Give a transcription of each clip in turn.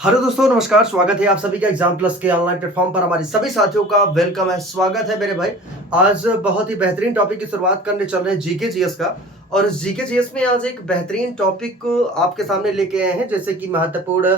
Hello दोस्तों, नमस्कार। स्वागत है आप सभी का एग्जाम प्लस के ऑनलाइन प्लेटफॉर्म पर। हमारे सभी साथियों का वेलकम है, स्वागत है मेरे भाई। आज बहुत ही बेहतरीन टॉपिक की शुरुआत करने चल रहे हैं जीके जीएस का। और जीके जीएस में आज एक बेहतरीन टॉपिक आपके सामने लेके आए हैं, जैसे कि महत्वपूर्ण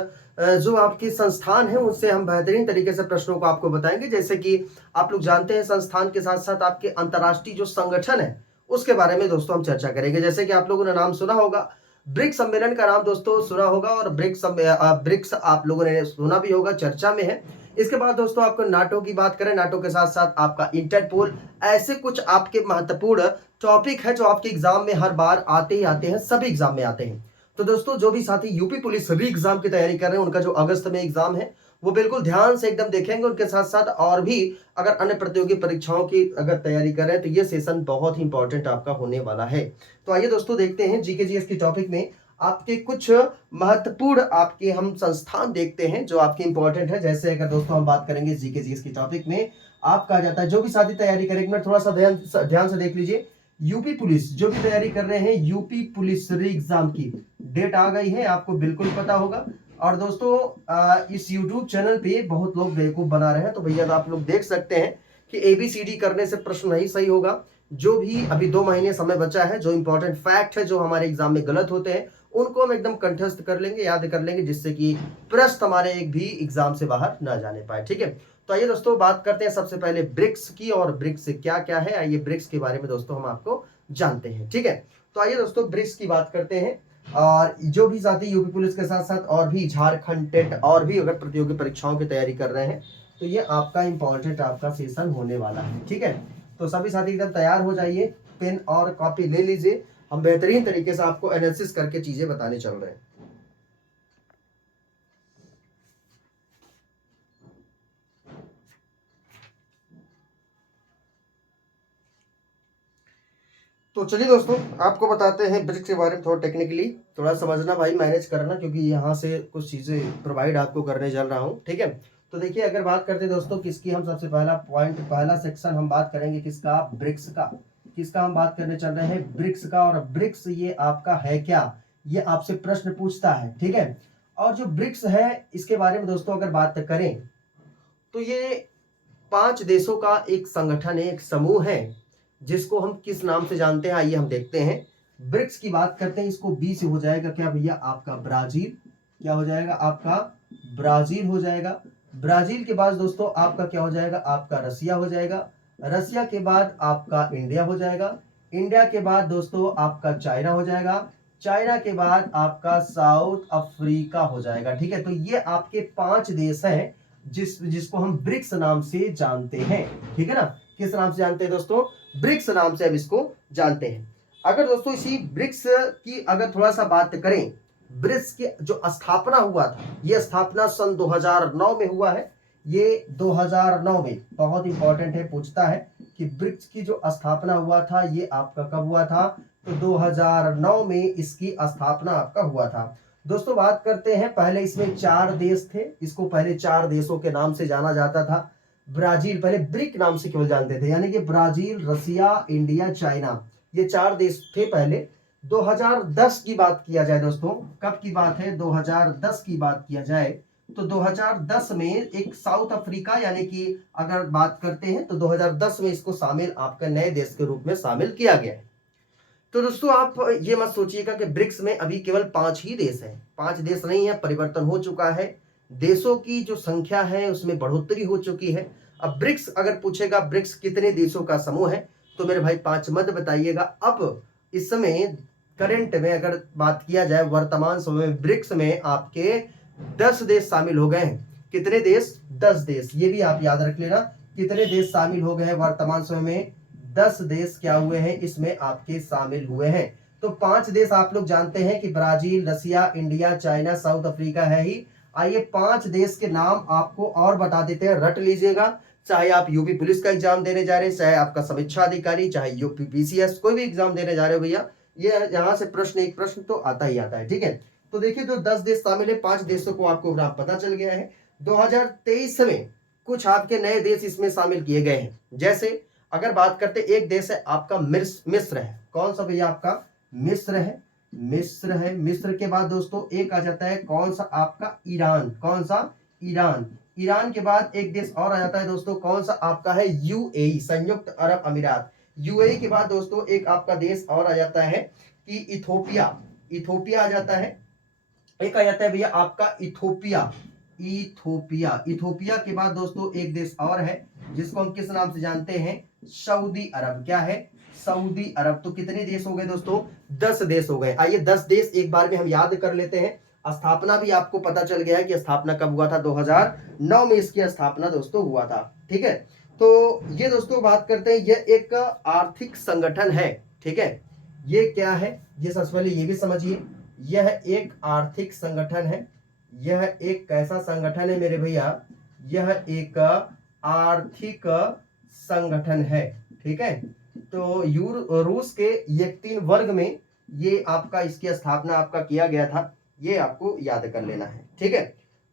जो आपके संस्थान है उनसे हम बेहतरीन तरीके से प्रश्नों को आपको बताएंगे। जैसे कि आप लोग जानते हैं, संस्थान के साथ साथ आपके अंतर्राष्ट्रीय जो संगठन है उसके बारे में दोस्तों हम चर्चा करेंगे। जैसे कि आप लोगों ने नाम सुना होगा, ब्रिक्स सम्मेलन का नाम दोस्तों सुना होगा, और ब्रिक्स आप लोगों ने सुना भी होगा, चर्चा में है। इसके बाद दोस्तों आपको नाटो की बात करें, नाटो के साथ साथ आपका इंटरपोल, ऐसे कुछ आपके महत्वपूर्ण टॉपिक है जो आपके एग्जाम में हर बार आते ही आते हैं, सभी एग्जाम में आते हैं। तो दोस्तों जो भी साथी यूपी पुलिस री एग्जाम की तैयारी कर रहे हैं, उनका जो अगस्त में एग्जाम है वो बिल्कुल ध्यान से एकदम देखेंगे। उनके साथ साथ और भी अगर अन्य प्रतियोगी परीक्षाओं की अगर तैयारी कर रहे हैं तो ये सेशन बहुत ही इंपॉर्टेंट आपका होने वाला है। तो आइए दोस्तों देखते हैं जीके जीएस की टॉपिक में आपके कुछ महत्वपूर्ण आपके हम संस्थान देखते हैं जो आपके इंपॉर्टेंट है। जैसे अगर दोस्तों हम बात करेंगे जीके जीएस की टॉपिक में, आपका आ जाता है जो भी साथी तैयारी करें, एक मिनट थोड़ा सा ध्यान से देख लीजिए। यूपी पुलिस जो भी तैयारी कर रहे हैं, यूपी पुलिस री एग्जाम की डेट आ गई है, आपको बिल्कुल पता होगा। और दोस्तों इस यूट्यूब चैनल पे बहुत लोग बेवकूफ बना रहे हैं, तो भैया आप लोग देख सकते हैं कि एबीसीडी करने से प्रश्न नहीं सही होगा। जो भी अभी 2 महीने समय बचा है, जो इंपॉर्टेंट फैक्ट है जो हमारे एग्जाम में गलत होते हैं उनको हम एकदम कंठस्थ कर लेंगे, याद कर लेंगे, जिससे कि प्रश्न हमारे एक भी एग्जाम से बाहर ना जाने पाए। ठीक है, तो आइए दोस्तों बात करते हैं सबसे पहले ब्रिक्स की, और ब्रिक्स क्या क्या है। आइए ब्रिक्स के बारे में दोस्तों हम आपको जानते हैं। ठीक है, तो आइए दोस्तों ब्रिक्स की बात करते हैं। और जो भी साथी यूपी पुलिस के साथ साथ और भी झारखंड टेट और भी अगर प्रतियोगी परीक्षाओं की तैयारी कर रहे हैं तो ये आपका इंपॉर्टेंट आपका सेशन होने वाला है। ठीक है, तो सभी साथी एकदम तैयार हो जाइए, पेन और कॉपी ले लीजिए। हम बेहतरीन तरीके से आपको एनालिसिस करके चीजें बताने चल रहे हैं। तो चलिए दोस्तों आपको बताते हैं ब्रिक्स के बारे में। थोड़ा टेक्निकली थोड़ा समझना भाई, मैनेज करना, क्योंकि यहाँ से कुछ चीजें प्रोवाइड आपको करने चल रहा हूँ। ठीक है, तो देखिए अगर बात करते हैं दोस्तों किसकी, हम सबसे पहला पॉइंट, पहला सेक्शन हम बात करेंगे किसका, ब्रिक्स का। किसका हम बात करने चल रहे हैं, ब्रिक्स का। और ब्रिक्स ये आपका है क्या, ये आपसे प्रश्न पूछता है। ठीक है, और जो ब्रिक्स है इसके बारे में दोस्तों अगर बात करें तो ये 5 देशों का एक संगठन है, एक समूह है, जिसको हम किस नाम से जानते हैं आइए हम देखते हैं। ब्रिक्स की बात करते हैं, इसको बी से हो जाएगा क्या भैया, आपका ब्राजील। क्या हो जाएगा, आपका ब्राजील हो जाएगा। ब्राजील के बाद दोस्तों आपका क्या हो जाएगा, आपका रसिया हो जाएगा। रसिया के बाद आपका इंडिया हो जाएगा। इंडिया के बाद दोस्तों आपका चाइना हो जाएगा। चाइना के बाद आपका साउथ अफ्रीका हो जाएगा। ठीक है, तो ये आपके 5 देश हैं जिसको हम ब्रिक्स नाम से जानते हैं। ठीक है ना, किस नाम से जानते हैं दोस्तों, ब्रिक्स नाम से हम इसको जानते हैं। अगर दोस्तों इसी ब्रिक्स की अगर थोड़ा सा बात करें, ब्रिक्स की जो स्थापना हुआ था, यह स्थापना सन 2009 में हुआ है। ये 2009 में बहुत इंपॉर्टेंट है, पूछता है कि ब्रिक्स की जो स्थापना हुआ था ये आपका कब हुआ था, तो 2009 में इसकी स्थापना आपका हुआ था। दोस्तों बात करते हैं, पहले इसमें 4 देश थे, इसको पहले 4 देशों के नाम से जाना जाता था। ब्राजील पहले ब्रिक नाम से केवल जानते थे, यानी कि ब्राजील, रसिया, इंडिया, चाइना, ये 4 देश थे पहले। 2010 की बात किया जाए दोस्तों, कब की बात है, 2010 की बात किया जाए तो 2010 में एक साउथ अफ्रीका, यानी कि अगर बात करते हैं तो 2010 में इसको शामिल आपका नए देश के रूप में शामिल किया गया है। तो दोस्तों आप ये मत सोचिएगा कि ब्रिक्स में अभी केवल 5 ही देश हैं। 5 देश नहीं है, परिवर्तन हो चुका है, देशों की जो संख्या है उसमें बढ़ोतरी हो चुकी है। अब ब्रिक्स अगर पूछेगा ब्रिक्स कितने देशों का समूह है, तो मेरे भाई 5 मत बताइएगा। अब इस समय करंट में अगर बात किया जाए, वर्तमान समय में ब्रिक्स में आपके 10 देश शामिल हो गए हैं। कितने देश, 10 देश, ये भी आप याद रख लेना, कितने देश शामिल हो गए हैं वर्तमान समय में, 10 देश क्या हुए हैं इसमें आपके शामिल हुए हैं। तो 5 देश आप लोग जानते हैं कि ब्राजील, रसिया, इंडिया, चाइना, साउथ अफ्रीका है ही। आइए 5 देश के नाम आपको और बता देते हैं, रट लीजिएगा। चाहे आप यूपी पुलिस का एग्जाम देने जा रहे हैं, चाहे आपका समीक्षा अधिकारी, चाहे यूपी पीसीएस, कोई भी एग्जाम देने जा रहे हो भैया, ये यहाँ से प्रश्न एक प्रश्न तो आता ही आता है। ठीक है, तो देखिए जो 10 देश शामिल है, 5 देशों को आपको नाम पता चल गया है। 2023 में कुछ आपके नए देश इसमें शामिल किए गए हैं। जैसे अगर बात करते, एक देश है आपका मिस्र है। कौन सा भैया, आपका मिस्र है। मिस्र है। मिस्र के बाद दोस्तों एक आ जाता है कौन सा आपका ईरान, कौन सा ईरान। ईरान के बाद एक देश और आ जाता है दोस्तों कौन सा आपका है यूएई, संयुक्त अरब अमीरात। यूएई के बाद दोस्तों एक आपका देश और आ जाता है कि इथोपिया, इथोपिया आ जाता है। एक आ जाता है भैया आपका इथोपिया, इथोपिया। इथोपिया के बाद दोस्तों एक देश और है जिसको हम किस नाम से जानते हैं, सऊदी अरब। क्या है, सऊदी अरब। तो कितने देश हो गए दोस्तों, 10 देश हो गए। आइए 10 देश एक बार में हम याद कर लेते हैं। स्थापना भी आपको पता चल गया है कि स्थापना कब हुआ था, 2009 में इसकी स्थापना दोस्तों हुआ था। ठीक है, तो ये दोस्तों बात करते हैं, ये एक आर्थिक संगठन है। ठीक है, ये क्या है, ये सबसे पहले ये भी समझिए, यह एक आर्थिक संगठन है। यह एक कैसा संगठन है मेरे भैया, यह एक आर्थिक संगठन है। ठीक है, तो रूस के ये 3 वर्ग में ये आपका इसकी स्थापना आपका किया गया था, ये आपको याद कर लेना है। ठीक है,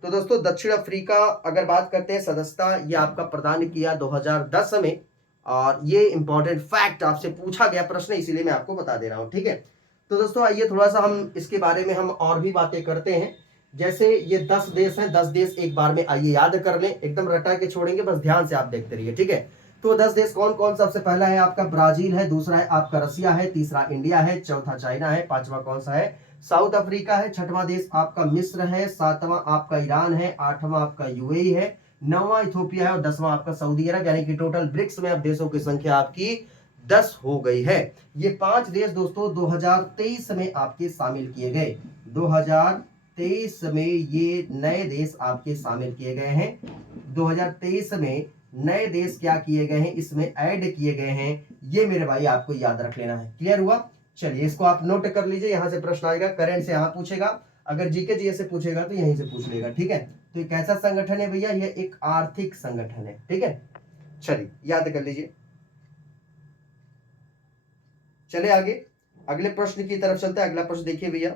तो दोस्तों दक्षिण अफ्रीका अगर बात करते हैं, सदस्यता ये आपका प्रदान किया 2010 में, और ये इंपॉर्टेंट फैक्ट आपसे पूछा गया प्रश्न, इसीलिए मैं आपको बता दे रहा हूं। ठीक है, तो दोस्तों आइए थोड़ा सा हम इसके बारे में हम और भी बातें करते हैं। जैसे ये 10 देश हैं, 10 देश एक बार में आइए याद कर लें, एकदम रटा के छोड़ेंगे, बस ध्यान से आप देखते रहिए। ठीक है, तो 10 देश कौन कौन, सबसे पहला है आपका ब्राजील है, दूसरा है आपका रसिया है, तीसरा इंडिया है, चौथा चाइना है, पांचवा कौन सा है, साउथ अफ्रीका है, छठवां देश आपका मिस्र है, सातवां आपका ईरान है, आठवां आपका यूएई है, नौवां इथोपिया है और 10वां आपका सऊदी अरब। यानी कि टोटल ब्रिक्स में अब देशों की संख्या आपकी 10 हो गई है। ये 5 देश दोस्तों 2023 में आपके शामिल किए गए, 2023 में ये नए देश आपके शामिल किए गए हैं। 2023 में नए देश क्या किए गए हैं, इसमें ऐड किए गए हैं। ये मेरे भाई आपको याद रख लेना है। क्लियर हुआ, चलिए इसको आप नोट कर लीजिए, यहां से प्रश्न आएगा, करंट से यहां पूछेगा, अगर जीके जी से पूछेगा तो यहीं से पूछ लेगा। ठीक है, तो ये कैसा संगठन है भैया, ये एक आर्थिक संगठन है। ठीक है, चलिए याद कर लीजिए। चले आगे, अगले प्रश्न की तरफ चलते हैं। अगला प्रश्न देखिए भैया,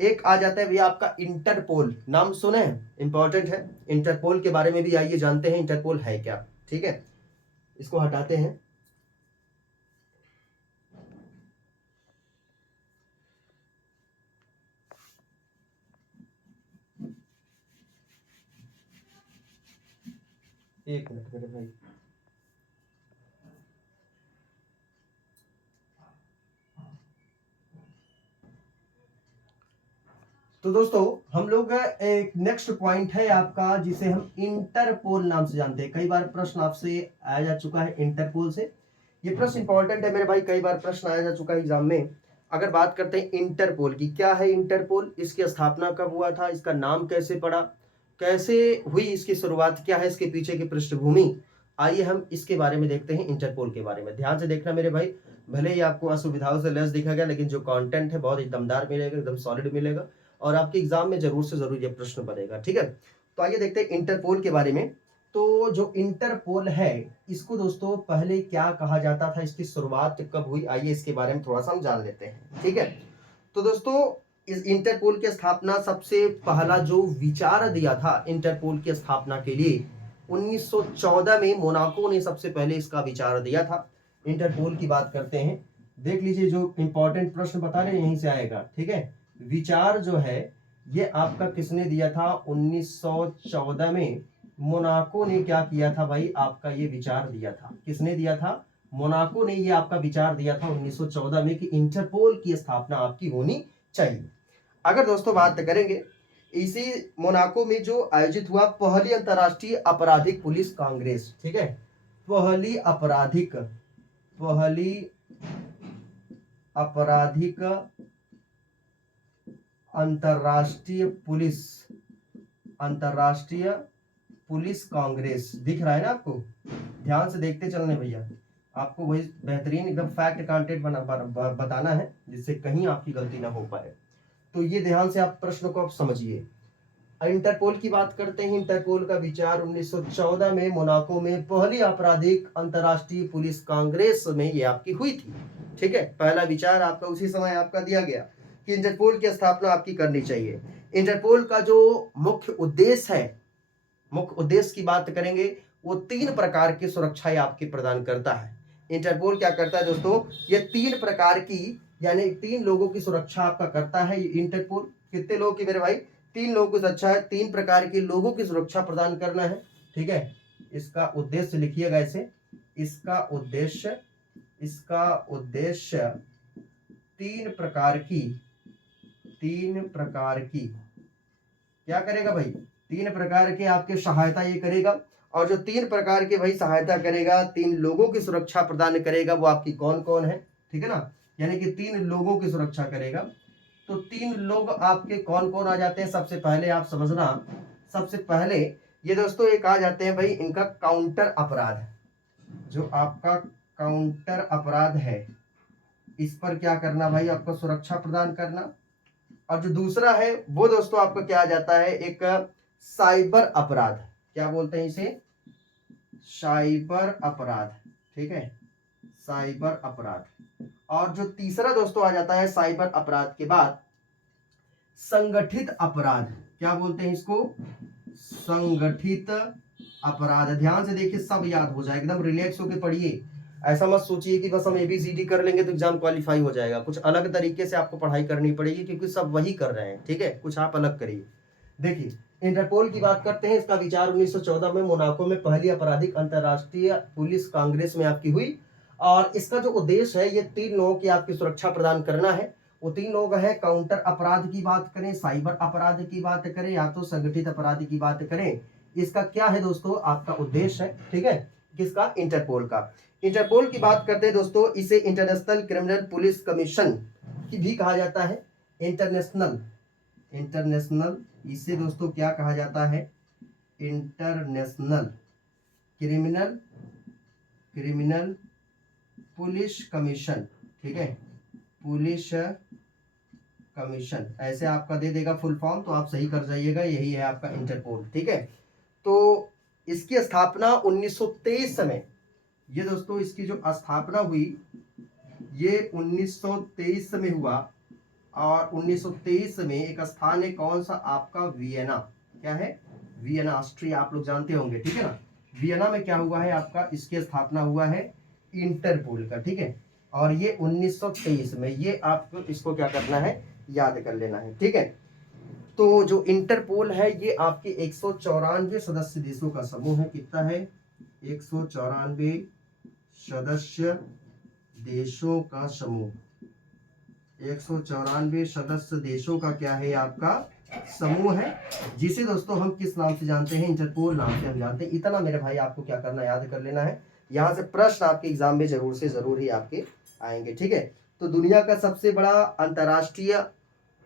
एक आ जाता है भैया आपका इंटरपोल, नाम सुने हैं, इंपॉर्टेंट है। इंटरपोल के बारे में भी आइए जानते हैं, इंटरपोल है क्या। ठीक है, इसको हटाते हैं। एक मिनट मेरे भाई, तो दोस्तों हम लोग एक नेक्स्ट पॉइंट है आपका जिसे हम इंटरपोल नाम से जानते हैं। कई बार प्रश्न आपसे आया जा चुका है इंटरपोल से, ये प्रश्न इंपॉर्टेंट है मेरे भाई, कई बार प्रश्न आया जा चुका है एग्जाम में। अगर बात करते हैं इंटरपोल की, क्या है इंटरपोल, इसकी स्थापना कब हुआ था, इसका नाम कैसे पड़ा, कैसे हुई इसकी शुरुआत, क्या है इसके पीछे की पृष्ठभूमि, आइए हम इसके बारे में देखते हैं। इंटरपोल के बारे में ध्यान से देखना मेरे भाई, भले ही आपको असुविधाओं से लैस दिखा गया, लेकिन जो कंटेंट है बहुत ही दमदार मिलेगा, एकदम सॉलिड मिलेगा, और आपके एग्जाम में जरूर से जरूर ये प्रश्न बनेगा। ठीक है, तो आइए देखते हैं इंटरपोल के बारे में। तो जो इंटरपोल है, इसको दोस्तों पहले क्या कहा जाता था, इसकी शुरुआत कब हुई, आइए इसके बारे में थोड़ा सा हम जान लेते हैं। ठीक है, तो दोस्तों इस इंटरपोल की स्थापना, सबसे पहला जो विचार दिया था इंटरपोल की स्थापना के लिए, 1914 में मोनाको ने सबसे पहले इसका विचार दिया था। इंटरपोल की बात करते हैं, देख लीजिए जो इंपॉर्टेंट प्रश्न बता रहे हैं यहीं से आएगा। ठीक है, विचार जो है ये आपका किसने दिया था, 1914 में मोनाको ने क्या किया था भाई, आपका ये विचार दिया था। किसने दिया था, मोनाको ने ये आपका विचार दिया था 1914 में कि इंटरपोल की स्थापना आपकी होनी चाहिए। अगर दोस्तों बात करेंगे इसी मोनाको में जो आयोजित हुआ पहली अंतरराष्ट्रीय आपराधिक पुलिस कांग्रेस। ठीक है, पहली आपराधिक अंतरराष्ट्रीय पुलिस कांग्रेस, दिख रहा है ना आपको, ध्यान से देखते चलने भैया, आपको वही बेहतरीन एकदम फैक्ट कंटेंट बताना है जिससे कहीं आपकी गलती ना हो पाए। तो ये ध्यान से आप प्रश्न को आप समझिए। इंटरपोल की बात करते हैं, इंटरपोल का विचार 1914 में मोनाको में पहली आपराधिक अंतरराष्ट्रीय पुलिस कांग्रेस में ये आपकी हुई थी। ठीक है, पहला विचार आपका उसी समय आपका दिया गया कि इंटरपोल की स्थापना आपकी करनी चाहिए। इंटरपोल का जो मुख्य उद्देश्य है, मुख्य उद्देश्य की बात करेंगे, वो 3 प्रकार की सुरक्षाएं आपकी प्रदान करता है। इंटरपोल क्या करता है दोस्तों, ये 3 प्रकार की यानी 3 लोगों की सुरक्षा आपका करता है ये इंटरपोल। कितने लोगों की मेरे भाई? 3 लोगों की सुरक्षा है, 3 प्रकार के लोगों की सुरक्षा प्रदान करना है, ठीक है। इसका उद्देश्य लिखिएगा ऐसे, इसका उद्देश्य 3 प्रकार की क्या करेगा भाई? 3 प्रकार के आपके सहायता ये करेगा। और जो 3 प्रकार के भाई सहायता करेगा, 3 लोगों की सुरक्षा प्रदान करेगा, वो आपकी कौन कौन है, ठीक है ना। यानी कि 3 लोगों की सुरक्षा करेगा। तो 3 लोग आपके कौन कौन आ जाते हैं? सबसे पहले आप समझना, सबसे पहले ये दोस्तों एक आ जाते हैं भाई, इनका काउंटर अपराध। जो आपका काउंटर अपराध है, इस पर क्या करना भाई? आपको सुरक्षा प्रदान करना। और जो दूसरा है वो दोस्तों आपका क्या आ जाता है? एक साइबर अपराध। क्या बोलते हैं इसे? साइबर अपराध, ठीक है, साइबर अपराध। और जो तीसरा दोस्तों आ जाता है साइबर अपराध के बाद, संगठित अपराध। क्या बोलते हैं इसको? संगठित अपराध। ध्यान से देखिए, सब याद हो जाए, एकदम रिलैक्स होकर पढ़िए। ऐसा मत सोचिए कि बस हम ABCD कर लेंगे तो एग्जाम क्वालिफाई हो जाएगा। कुछ अलग तरीके से आपको पढ़ाई करनी पड़ेगी, क्योंकि सब वही कर रहे हैं, ठीक है। कुछ आप अलग करिए। देखिए, इंटरपोल की बात करते हैं। इसका विचार 1914 में मोनाको में पहली आपराधिक अंतर्राष्ट्रीय पुलिस कांग्रेस में आपकी हुई। और इसका जो उद्देश्य है, ये 3 लोगों की आपकी सुरक्षा प्रदान करना है। वो 3 लोग हैं, काउंटर अपराध की बात करें, साइबर अपराध की बात करें, या तो संगठित अपराध की बात करें। इसका क्या है दोस्तों? आपका उद्देश्य है, ठीक है, किसका? इंटरपोल का। इंटरपोल की बात करते हैं दोस्तों, इसे इंटरनेशनल क्रिमिनल पुलिस कमीशन की भी कहा जाता है। इंटरनेशनल इसे दोस्तों क्या कहा जाता है? इंटरनेशनल क्रिमिनल पुलिस कमीशन, ठीक है, पुलिस कमीशन। ऐसे आपका दे देगा फुल फॉर्म, तो आप सही कर जाइएगा, यही है आपका इंटरपोल, ठीक है। तो इसकी स्थापना 1923 में, ये दोस्तों इसकी जो स्थापना हुई ये 1923 में हुआ। और 1923 में एक स्थान है, कौन सा? आपका वियना। क्या है? वियना, ऑस्ट्रिया, आप लोग जानते होंगे, ठीक है ना। वियना में क्या हुआ है आपका? इसकी स्थापना हुआ है इंटरपोल का, ठीक है। और ये 1923 में, ये आपको इसको क्या करना है? याद कर लेना है, ठीक है। तो जो इंटरपोल है ये आपके 194 सदस्य देशों का समूह है। कितना है? 194 सदस्य देशों का समूह। 194 सदस्य देशों का क्या है? आपका समूह है, जिसे दोस्तों हम किस नाम से जानते हैं? इंटरपोल नाम से हम जानते हैं। इतना मेरे भाई आपको क्या करना, याद कर लेना है। यहाँ से प्रश्न आपके एग्जाम में जरूर से जरूर ही आपके आएंगे, ठीक है। तो दुनिया का सबसे बड़ा अंतर्राष्ट्रीय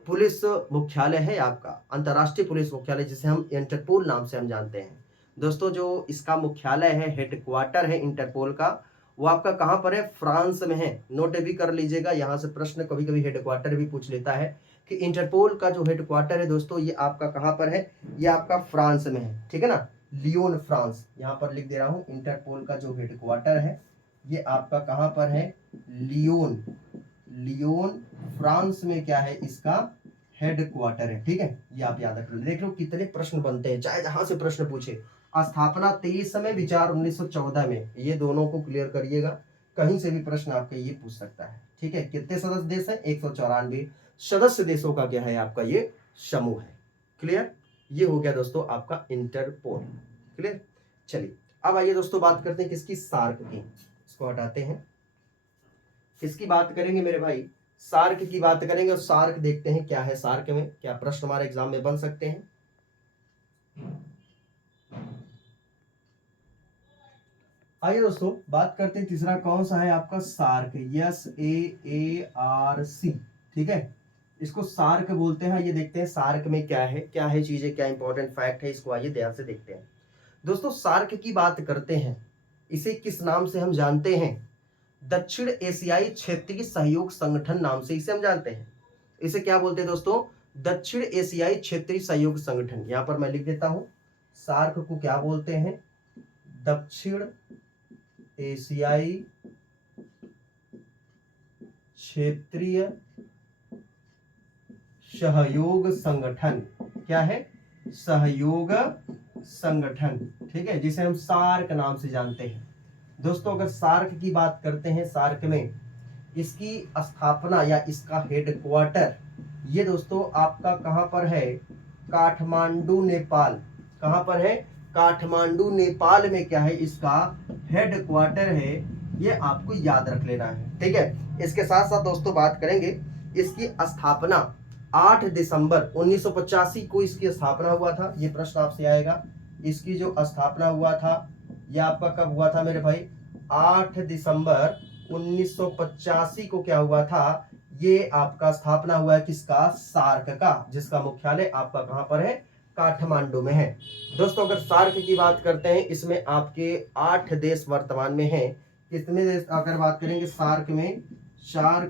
पुलिस मुख्यालय है आपका, अंतर्राष्ट्रीय पुलिस मुख्यालय, जिसे हम इंटरपोल नाम से हम जानते हैं। दोस्तों जो इसका मुख्यालय है, हेडक्वार्टर है इंटरपोल का, वो आपका कहाँ पर है? फ्रांस में है। नोट भी कर लीजिएगा, यहाँ से प्रश्न कभी कभी हेडक्वार्टर भी पूछ लेता है कि इंटरपोल का जो हेडक्वार्टर है दोस्तों, ये आपका कहाँ पर है? ये आपका फ्रांस में है, ठीक है ना, लियोन फ्रांस। यहाँ पर लिख दे रहा हूँ, इंटरपोल का जो हेडक्वार्टर है ये आपका कहाँ पर है? लियोन फ्रांस में क्या है? इसका हेडक्वार्टर है, ठीक है। ये आप याद रख लो। देख लो कितने प्रश्न बनते हैं, चाहे जहां से प्रश्न पूछे। स्थापना 23 में, विचार 1914 में, ये दोनों को क्लियर करिएगा। कहीं से भी प्रश्न आपका ये पूछ सकता है, ठीक है। कितने सदस्य देश है? 194 सदस्य देशों का क्या है? आपका ये समूह है। क्लियर? ये हो गया दोस्तों आपका इंटरपोल। क्लियर? चलिए अब आइए दोस्तों बात करते हैं किसकी? सार्क की। इसको हटाते हैं। किसकी बात करेंगे मेरे भाई? सार्क की बात करेंगे। और सार्क देखते हैं क्या है, सार्क में क्या प्रश्न हमारे एग्जाम में बन सकते हैं। आइए दोस्तों बात करते हैं तीसरा कौन सा है आपका? सार्क, SAARC, ठीक है। इसको सार्क बोलते हैं। ये देखते हैं सार्क में क्या है चीजें, क्या इंपॉर्टेंट फैक्ट है, इसको आइए ध्यान से देखते हैं। दोस्तों सार्क की बात करते हैं, इसे किस नाम से हम जानते हैं? दक्षिण एशियाई क्षेत्रीय सहयोग संगठन नाम से इसे हम जानते हैं। इसे क्या बोलते हैं दोस्तों? दक्षिण एशियाई क्षेत्रीय सहयोग संगठन। यहां पर मैं लिख देता हूं, सार्क को क्या बोलते हैं? दक्षिण एशियाई क्षेत्रीय सहयोग संगठन। क्या है? सहयोग संगठन, ठीक है, जिसे हम सार्क नाम से जानते हैं। दोस्तों अगर सार्क की बात करते हैं, सार्क में इसकी स्थापना या इसका हेडक्वार्टर ये दोस्तों आपका कहाँ पर है, काठमांडू नेपाल। कहाँ पर है, काठमांडू नेपाल में क्या है, इसका हेडक्वार्टर है। ये आपको याद रख लेना है, ठीक है। इसके साथ साथ दोस्तों बात करेंगे इसकी स्थापना 8 दिसंबर 1985 को इसकी स्थापना हुआ था। ये प्रश्न आपसे आएगा, इसकी जो स्थापना हुआ था यह आपका कब हुआ था मेरे भाई, 8 दिसंबर 1985 को क्या हुआ था, ये आपका स्थापना हुआ है किसका, सार्क का, जिसका मुख्यालय आपका कहां पर है, काठमांडू में है। दोस्तों अगर सार्क की बात करते हैं, इसमें आपके 8 देश वर्तमान में हैं। कितने देश अगर बात करेंगे सार्क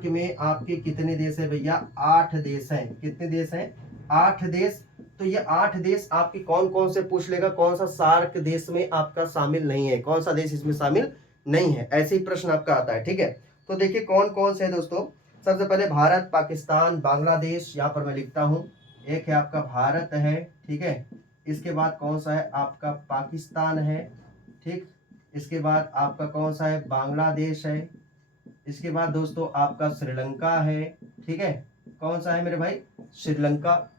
में आपके कितने देश है भैया, 8 देश हैं। कितने देश हैं, 8 देश। तो ये 8 देश आपके कौन कौन से पूछ लेगा, कौन सा सार्क देश में आपका शामिल नहीं है, कौन सा देश इसमें शामिल नहीं है, ऐसे ही प्रश्न आपका आता है, ठीक है। तो देखिए कौन कौन से है दोस्तों। सबसे पहले भारत, पाकिस्तान, बांग्लादेश, यहाँ पर मैं लिखता हूँ, एक है आपका भारत है, ठीक है। इसके बाद कौन सा है आपका, पाकिस्तान है, ठीक। इसके बाद आपका कौन सा है, बांग्लादेश है। इसके बाद दोस्तों आपका श्रीलंका है, ठीक है। कौन सा है मेरे भाई, श्रीलंका।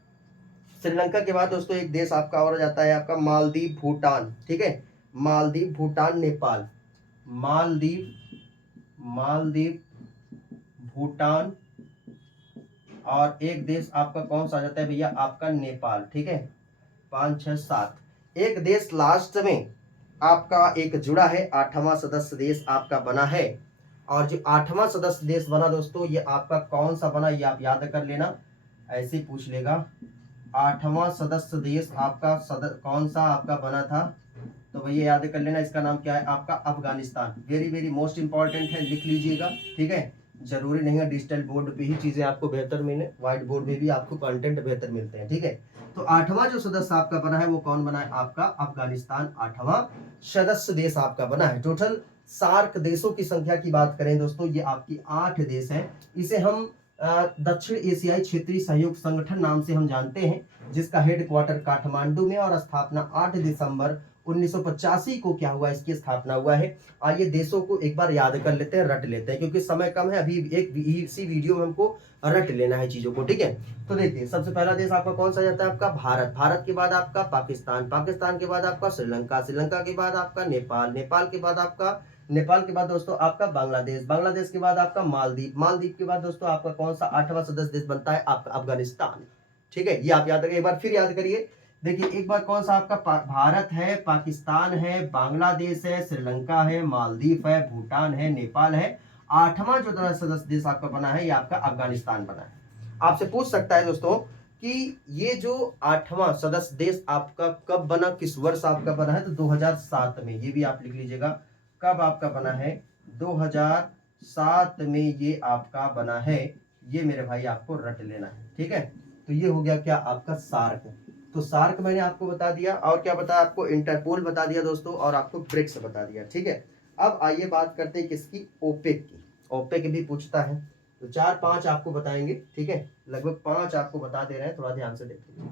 श्रीलंका के बाद दोस्तों एक देश आपका और जाता है आपका मालदीव, भूटान, ठीक है। मालदीव, भूटान, नेपाल। मालदीव, भूटान, और एक देश आपका कौन सा आ जाता है भैया, आपका नेपाल, ठीक है। 5 6 7 एक देश लास्ट में आपका एक जुड़ा है, 8वां सदस्य देश आपका बना है। और जो 8वां सदस्य देश बना दोस्तों, ये आपका कौन सा बना, ये आप याद कर लेना, ऐसे ही पूछ लेगा। 8वां सदस्य देश आपका कौन सा आपका बना था, तो भैया याद कर लेना, इसका नाम क्या है आपका, Afghanistan. Very very most important है, लिख लीजिएगा, ठीक है। जरूरी नहीं है डिजिटल बोर्ड पे ही चीजें आपको बेहतर मिले, व्हाइट बोर्ड में भी आपको कंटेंट बेहतर मिलते हैं, ठीक है। तो 8वां जो सदस्य आपका बना है वो कौन बना है, आपका अफगानिस्तान 8वां सदस्य देश आपका बना है। टोटल सार्क देशों की संख्या की बात करें दोस्तों, ये आपकी 8 देश हैं। इसे हम दक्षिण एशियाई क्षेत्रीय सहयोग संगठन नाम से हम जानते हैं, जिसका हेडक्वार्टर काठमांडू में, और स्थापना 8 दिसंबर 1985 को क्या हुआ, इसकी स्थापना हुआ है। आइए देशों को एक बार याद कर लेते हैं, रट लेते हैं, क्योंकि समय कम है, अभी एक इसी वीडियो में हमको रट लेना है चीजों को, ठीक है। तो देखिए सबसे पहला देश आपका कौन सा जाता है, आपका भारत। भारत के बाद आपका पाकिस्तान, पाकिस्तान के बाद आपका श्रीलंका, श्रीलंका के बाद आपका नेपाल, नेपाल के बाद आपका, नेपाल के बाद दोस्तों आपका बांग्लादेश, बांग्लादेश के बाद आपका मालदीव, मालदीव के बाद दोस्तों आपका कौन सा 8वां सदस्य देश बनता है, आपका अफगानिस्तान, ठीक है। ये आप याद करिए, एक बार फिर याद करिए। देखिए एक बार कौन सा आपका भारत है, पाकिस्तान है, बांग्लादेश है, श्रीलंका है, मालदीव है, भूटान है, नेपाल है। 8वां जो सदस्य देश आपका बना है ये आपका अफगानिस्तान बना है। आपसे पूछ सकता है दोस्तों कि ये जो 8वां सदस्य देश आपका कब बना, किस वर्ष आपका बना है, तो 2007 में। ये भी आप लिख लीजिएगा, कब आपका बना है, 2007 में ये आपका बना है। ये मेरे भाई आपको रट लेना है, ठीक है। तो ये हो गया क्या आपका सार्क। तो सार्क मैंने आपको बता दिया, और क्या बताया आपको, इंटरपोल बता दिया दोस्तों, और आपको ब्रिक्स बता दिया, ठीक है। अब आइए बात करते हैं किसकी, ओपेक की। ओपेक भी पूछता है, तो 4 5 आपको बताएंगे, ठीक है। लगभग 5 आपको बता दे रहे हैं, थोड़ा ध्यान से देखिए।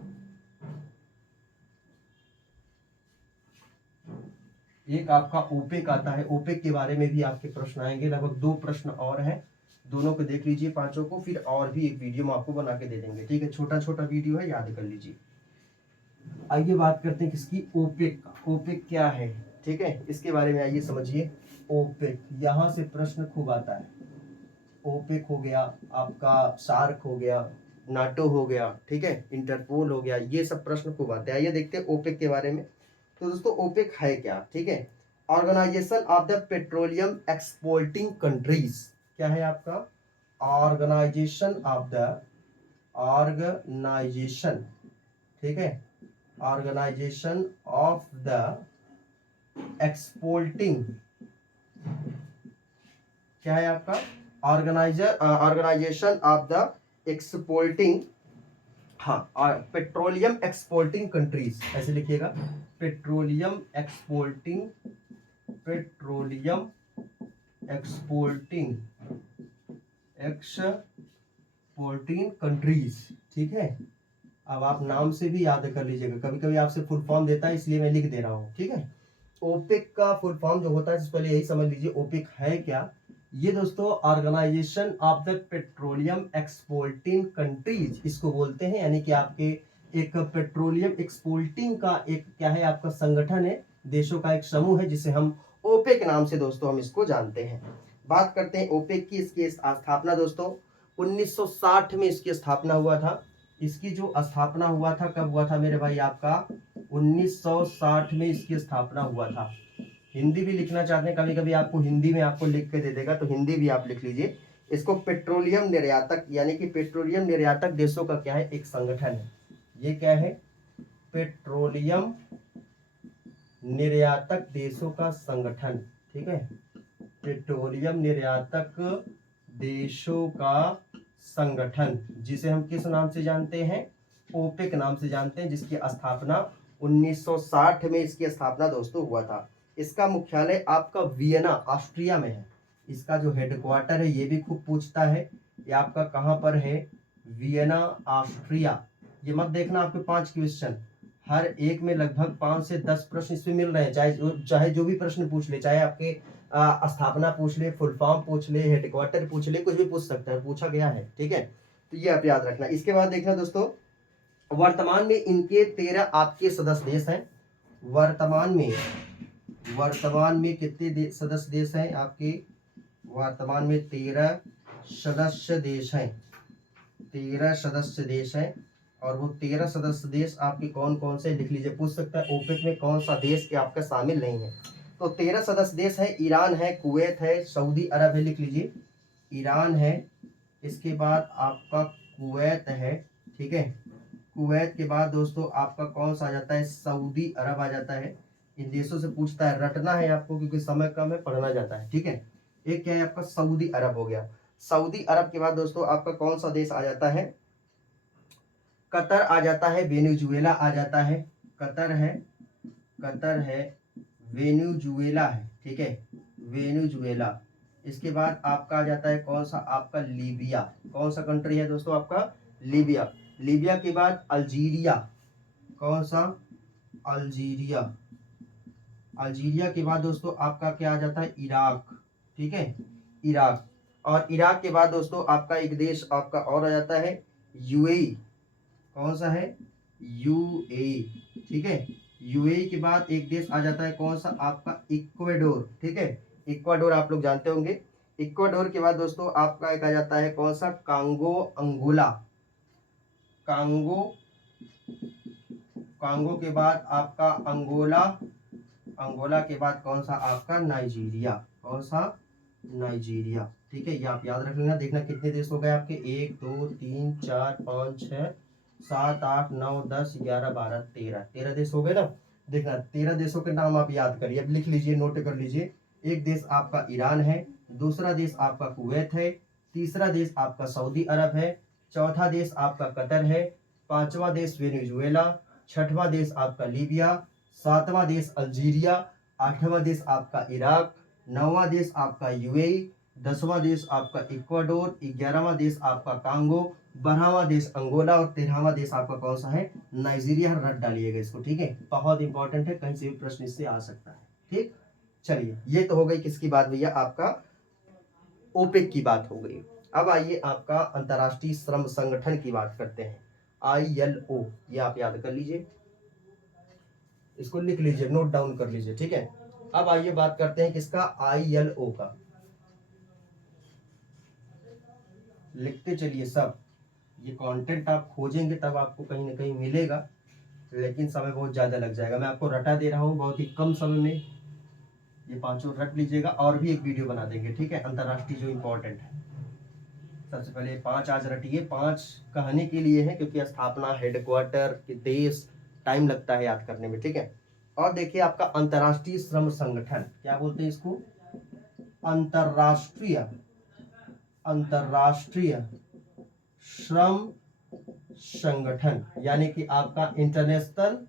एक आपका ओपेक आता है, ओपेक के बारे में भी आपके प्रश्न आएंगे, लगभग 2 प्रश्न और हैं, दोनों को देख लीजिए, 5 को, फिर और भी एक वीडियो में आपको बना के दे देंगे, ठीक है। छोटा छोटा वीडियो है, याद कर लीजिए। आइए बात करते हैं किसकी, ओपेक का। ओपेक क्या है, ठीक है, इसके बारे में आइए समझिए। ओपेक, यहां से प्रश्न खूब आता है। ओपेक हो गया आपका, सार्क हो गया, नाटो हो गया, ठीक है, इंटरपोल हो गया, ये सब प्रश्न खूब आते हैं। आइए देखते हैं ओपेक के बारे में। तो दोस्तों ओपेक है क्या, ठीक है, organisation of the petroleum exporting countries. क्या है आपका, ऑर्गेनाइजेशन ऑफ द, ऑर्गेनाइजेशन, ठीक है, ऑर्गेनाइजेशन ऑफ द एक्सपोर्टिंग, क्या है आपका, ऑर्गेनाइजेशन ऑफ द एक्सपोर्टिंग, हाँ, पेट्रोलियम एक्सपोर्टिंग कंट्रीज, ऐसे लिखिएगा, petroleum exporting, petroleum exporting, exporting countries, ठीक है। अब आप नाम से भी याद कर लीजिएगा, कभी कभी आपसे फुल फॉर्म देता है, इसलिए मैं लिख दे रहा हूँ, ठीक है। ओपेक का फुल फॉर्म जो होता है, पहले यही समझ लीजिए ओपेक है क्या। ये दोस्तों organisation of the petroleum exporting countries इसको बोलते हैं, यानी कि आपके एक पेट्रोलियम एक्सपोर्टिंग का एक क्या है, आपका संगठन है, देशों का एक समूह है, जिसे हम ओपेक नाम से दोस्तों हम इसको जानते हैं। बात करते हैं ओपेक की। इसकी स्थापना दोस्तों 1960 में इसकी स्थापना हुआ था। इसकी जो स्थापना हुआ था, कब हुआ था मेरे भाई, आपका 1960 में इसकी स्थापना हुआ था। हिंदी भी लिखना चाहते हैं, कभी कभी आपको हिंदी में आपको लिख के दे देगा, तो हिंदी भी आप लिख लीजिए। इसको पेट्रोलियम निर्यातक, यानी कि पेट्रोलियम निर्यातक देशों का क्या है, एक संगठन है। ये क्या है, पेट्रोलियम निर्यातक देशों का संगठन, ठीक है, पेट्रोलियम निर्यातक देशों का संगठन, जिसे हम किस नाम से जानते हैं, ओपेक नाम से जानते हैं, जिसकी स्थापना 1960 में इसकी स्थापना दोस्तों हुआ था। इसका मुख्यालय आपका वियना ऑस्ट्रिया में है। इसका जो हेडक्वार्टर है, ये भी खूब पूछता है, ये आपका कहाँ पर है, वियना ऑस्ट्रिया। ये मत देखना आपके 5 क्वेश्चन, हर एक में लगभग 5 से 10 प्रश्न इसमें मिल रहे हैं, चाहे जो भी प्रश्न पूछ ले, चाहे आपके स्थापना पूछ ले, फुल फॉर्म पूछ ले, हेडक्वार्टर पूछ ले, कुछ भी पूछ सकता है, पूछा गया है, ठीक है। तो ये आप याद रखना। इसके बाद देखना दोस्तों, वर्तमान में इनके 13 आपके सदस्य देश हैं। वर्तमान में कितने सदस्य देश हैं आपके, वर्तमान में 13 सदस्य देश हैं, 13 सदस्य देश हैं। और वो 13 सदस्य देश आपके कौन कौन से, लिख लीजिए, पूछ सकता है ओपेक में कौन सा देश आपका शामिल नहीं है। तो 13 सदस्य देश है, ईरान है, कुवैत है, सऊदी अरब है, लिख लीजिए, ईरान है, इसके बाद आपका कुवैत है, ठीक है, कुवैत के बाद दोस्तों आपका कौन सा आ जाता है, सऊदी अरब आ जाता है। इन देशों से पूछता है, रटना है आपको क्योंकि समय कम है, पढ़ना जाता है, ठीक है। एक क्या है आपका, सऊदी अरब हो गया। सऊदी अरब के बाद दोस्तों आपका कौन सा देश आ जाता है, कतर आ जाता है, वेनेजुएला आ जाता है, कतर है, वेनेजुएला है, ठीक है, वेनेजुएला। इसके बाद आपका आ जाता है कौन सा, आपका लीबिया। कौन सा कंट्री है दोस्तों आपका, लीबिया। लीबिया के बाद अल्जीरिया, कौन सा, अल्जीरिया। अल्जीरिया के बाद दोस्तों आपका क्या आ जाता है, इराक, ठीक है, इराक। और इराक के बाद दोस्तों आपका एक देश आपका और आ जाता है, यूएई। कौन सा है, यूएई, ठीक है। यूएई के बाद एक देश आ जाता है कौन सा, आपका इक्वाडोर, ठीक है, इक्वाडोर आप लोग जानते होंगे। इक्वाडोर के बाद दोस्तों आपका एक आ जाता है कौन सा, कांगो अंगोला। कांगो के बाद आपका अंगोला, अंगोला के बाद कौन सा आपका, नाइजीरिया। कौन सा, नाइजीरिया, ठीक है। ये आप याद रख लेना। देखना कितने देश हो गए आपके, 1 2 3 4 5 6 7 8 9 10 11 12 13 देश हो गए ना। देखना 13 देशों के नाम आप याद करिए, अब लिख लीजिए, नोट कर लीजिए। एक देश आपका ईरान है, दूसरा देश आपका कुवैत है, तीसरा देश आपका सऊदी अरब है, चौथा देश आपका कतर है, पांचवा देश वेनेजुएला, छठवां देश आपका लीबिया, सातवां देश अल्जीरिया, आठवां देश आपका इराक, नौवां देश आपका यूएई, 10वां देश आपका इक्वाडोर, 11वां देश आपका कांगो, 12वां देश अंगोला और 13वां देश आपका कौन सा है, नाइजीरिया। रट डालिएगा इसको, ठीक है, बहुत इंपॉर्टेंट है, कहीं से भी प्रश्न इससे आ सकता है, ठीक। चलिए, ये तो हो गई किसकी बात भैया, आपका ओपेक की बात हो गई। अब आइए आपका अंतर्राष्ट्रीय श्रम संगठन की बात करते हैं, ILO। ये आप याद कर लीजिए, इसको लिख लीजिए, नोट डाउन कर लीजिए, ठीक है। अब आइए बात करते हैं किसका, ILO का। लिखते चलिए सब, ये कंटेंट आप खोजेंगे तब आपको कहीं ना कहीं मिलेगा, लेकिन समय बहुत ज़्यादा लग जाएगा। मैं आपको रटा दे रहा हूँ बहुत ही कम समय में, ये पांचों रट लीजिएगा और भी एक वीडियो बना देंगे, ठीक है, अंतर्राष्ट्रीय जो इम्पोर्टेंट है। सबसे पहले 5 आज रटिए, 5 कहने के लिए है क्योंकि स्थापना, हेडक्वार्टर, देश, टाइम लगता है याद करने में, ठीक है। और देखिए आपका अंतर्राष्ट्रीय श्रम संगठन, क्या बोलते हैं इसको, अंतर्राष्ट्रीय श्रम संगठन, यानी कि आपका इंटरनेशनल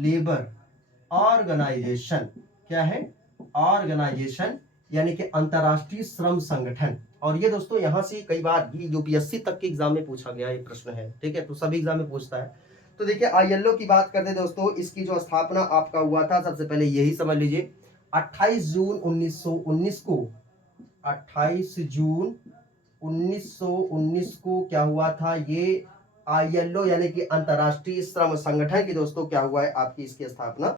लेबर ऑर्गेनाइजेशन। क्या है, ऑर्गेनाइजेशन, यानी कि अंतर्राष्ट्रीय श्रम संगठन। और ये दोस्तों यहाँ से कई बार भी यूपीएससी तक के एग्जाम में पूछा गया ये प्रश्न है, ठीक है, तो सभी एग्जाम में पूछता है। तो देखिए आईएलओ की बात करते हैं दोस्तों, इसकी जो स्थापना आपका हुआ था, सबसे पहले यही समझ लीजिए 28 जून 1919 को, 28 जून 1919 को क्या हुआ था, ये आईएलओ यानी कि अंतर्राष्ट्रीय श्रम संगठन की दोस्तों क्या हुआ है, आपकी इसकी स्थापना